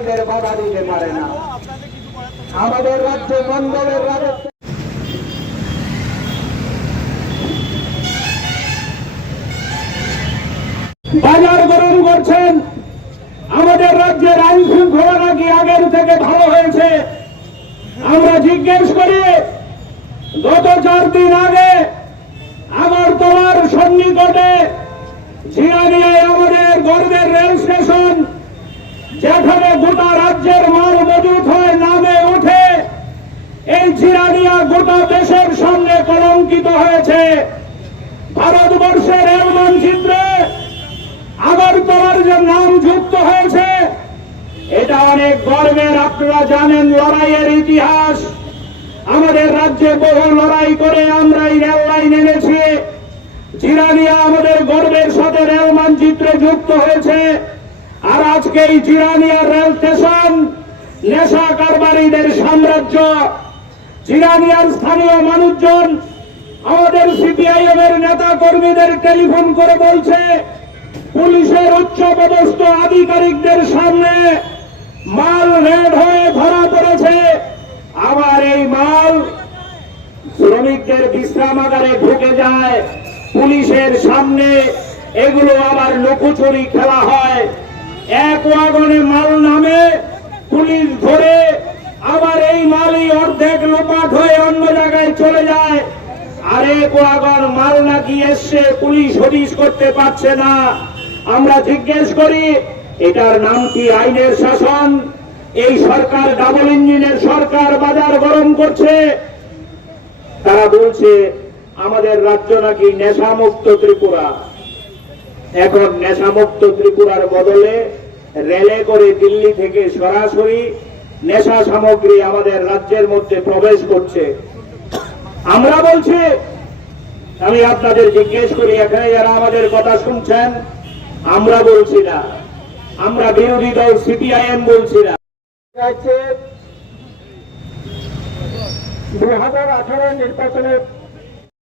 কারবারিদের বাধা দিতে পারে না। আমাদের রাজ্যে মন্ডলের রাজত্ব বাজার গরম করছেন। আমাদের রাজ্যের আইন শৃঙ্খলা নাকি আগের থেকে ভালো হয়েছে। আমরা জিজ্ঞেস করি, গত 4 দিন আগে আগরতলার সন্নিকটে জিরানিয়ায় আমাদের গর্বের রেল স্টেশন, যেখানে গোটা রাজ্যের মাল মজুত হয়, নামে ওঠে, এই জিরানিয়া গোটা দেশের সামনে কলঙ্কিত হয়েছে। ভারতবর্ষের রেল মানচিত্রে আগরতলার যে নাম যুক্ত হয়েছে, এটা অনেক গর্বের। আপনারা জানেন লড়াইয়ের ইতিহাস। আমাদের রাজ্যে বহু লড়াই করে আমরা এই রেল লাইন এনেছি। জিরানিয়া আমাদের গর্বের সাথে রেল মানচিত্রে যুক্ত হয়েছে। আর আজকে এই জিরানিয়া রেল স্টেশন নেশা কারবারিদের সাম্রাজ্য। জিরানিয়ার স্থানীয় মানুষজন আমাদের সিপিআইএম এর নেতা কর্মীদের টেলিফোন করে বলছে, পুলিশের উচ্চপদস্থ আধিকারিকদের সামনে মাল রেড হয়ে ধরা পড়েছে। আবার এই মাল শ্রমিকদের বিশ্রামাগারে ঢুকে যায়, পুলিশের সামনে এগুলো আবার লুকোচুরি খেলা হয়। এক ওয়াগনে মাল নামে, পুলিশ ধরে, আবার এই মালই অর্ধেক লোপাট হয়ে অন্য জায়গায় চলে যায়। আরেক ওয়াগন মাল নাকি এসছে, পুলিশ হদিশ করতে পারছে না। আমরা জিজ্ঞেস করি, এটার নাম কি আইনের শাসন? এই সরকার ডাবল ইঞ্জিনের সরকার বাজার গরম করছে। তারা বলছে আমাদের রাজ্য নাকি নেশামুক্ত ত্রিপুরা। এখন নেশামুক্ত ত্রিপুরার বদলে রেলে করে দিল্লি থেকে সরাসরি নেশা সামগ্রী আমাদের রাজ্যের মধ্যে প্রবেশ করছে। আমরা বলছি, আমি আপনাদের জিজ্ঞেস করি, এখানে যারা আমাদের কথা শুনছেন, আমরা বলছি না, আমরা বিরোধী দল সিপিআইএম বলছি না। 2018 নির্বাচনের